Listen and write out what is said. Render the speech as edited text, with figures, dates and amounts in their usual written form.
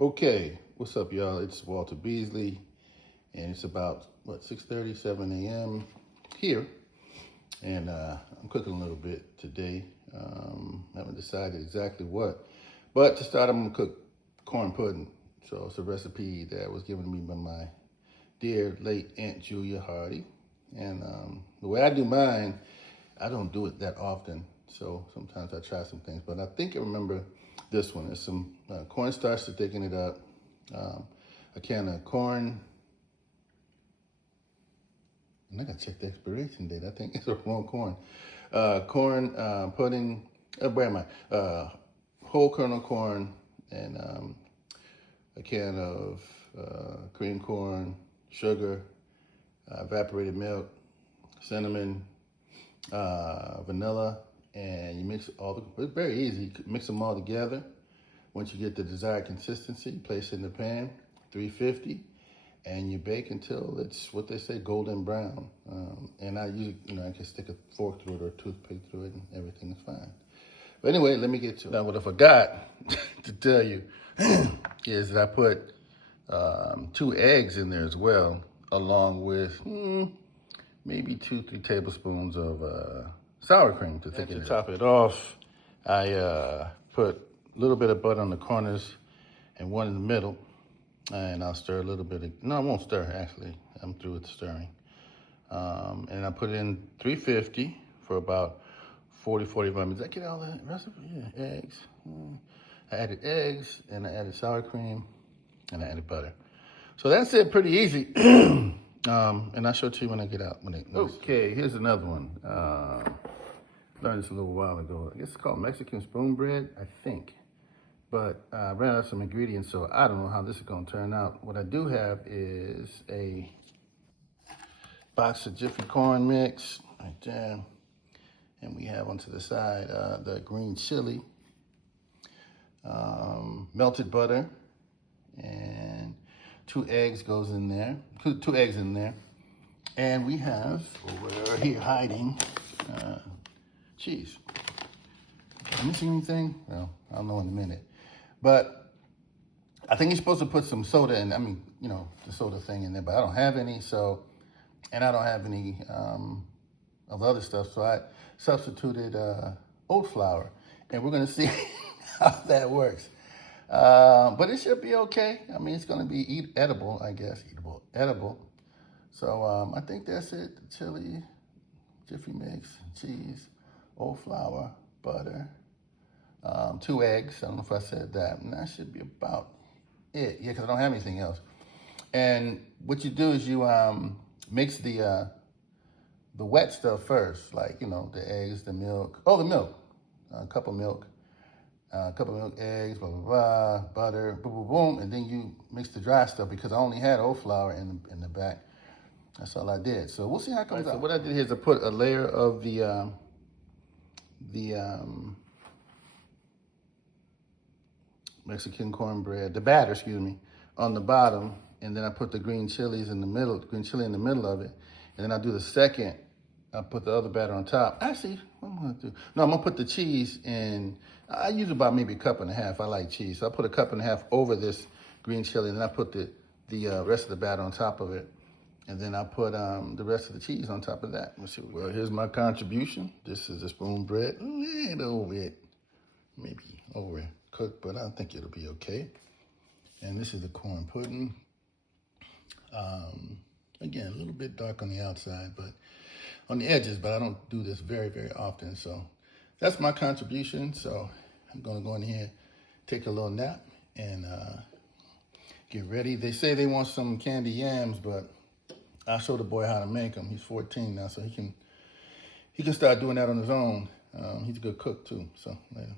Okay, what's up, y'all? It's Walter Beasley, and it's about, 6:30, 7 a.m. here, and I'm cooking a little bit today. Haven't decided exactly what, but to start, I'm gonna cook corn pudding. So it's a recipe that was given to me by my dear late Aunt Julia Hardy, and the way I do mine, I don't do it that often, so sometimes I try some things, but I think I remember this one. There's some cornstarch to thicken it up, um, a can of corn, and I gotta check the expiration date. I think it's the wrong corn. Corn pudding, where am I? Whole kernel corn, and a can of cream corn, sugar, evaporated milk, cinnamon, vanilla, and you mix it's very easy. You mix them all together. Once you get the desired consistency, you place it in the pan, 350, and you bake until it's what they say, golden brown. And I usually, I can stick a fork through it or a toothpick through it, and everything is fine. But anyway, let me get to it. Now, what I forgot to tell you is that I put 2 eggs in there as well, along with maybe 2-3 tablespoons of sour cream to thicken it. To top it off, I put a little bit of butter on the corners and one in the middle, and I'll stir a little bit. No, I won't stir, actually. I'm through with stirring. And I put it in 350 for about 40-45 minutes. Did I get all that recipe? Yeah, eggs. I added eggs, and I added sour cream, and I added butter. So that's it, pretty easy. And I'll show it to you when I get out. Okay, here's another one. Learned this a little while ago. I guess it's called Mexican spoon bread, I think. But I ran out of some ingredients, so I don't know how this is gonna turn out. What I do have is a box of Jiffy corn mix right there. And we have onto the side the green chili, melted butter, and 2 eggs goes in there. 2 eggs in there. And we have over here hiding cheese. Am I missing anything? Well, I'll know in a minute. But I think you're supposed to put some soda in. I mean, the soda thing in there, but I don't have any. So, and I don't have any of the other stuff. So I substituted oat flour, and we're gonna see how that works. But it should be okay. I mean, it's gonna be edible, I guess. Edible. So I think that's it. The chili, Jiffy mix, cheese, oat flour, butter, 2 eggs. I don't know if I said that. And that should be about it. Yeah, because I don't have anything else. And what you do is you mix the wet stuff first, like, the eggs, the milk. Oh, the milk. A cup of milk. A couple of milk, eggs, blah, blah, blah, butter, boom, boom, boom. And then you mix the dry stuff because I only had oat flour in the back. That's all I did. So we'll see how it comes out. So what I did here is I put a layer of the Mexican cornbread, the batter, excuse me, on the bottom, and then I put the green chili in the middle of it, and then I do the second. I put the other batter on top. Actually, what am I gonna do? No, I'm gonna put the cheese in. I use about maybe a cup and a half. I like cheese, so I put a cup and a half over this green chili, and then I put the rest of the batter on top of it. And then I put the rest of the cheese on top of that. Let's see. Well, here's my contribution. This is the spoon bread. A little bit, maybe overcooked, but I think it'll be okay. And this is the corn pudding. Again, a little bit dark on the outside, but on the edges, but I don't do this very, very often. So that's my contribution. So I'm gonna go in here, take a little nap, and get ready. They say they want some candy yams, but I show the boy how to make them. He's 14 now, so he can start doing that on his own. He's a good cook too. So later.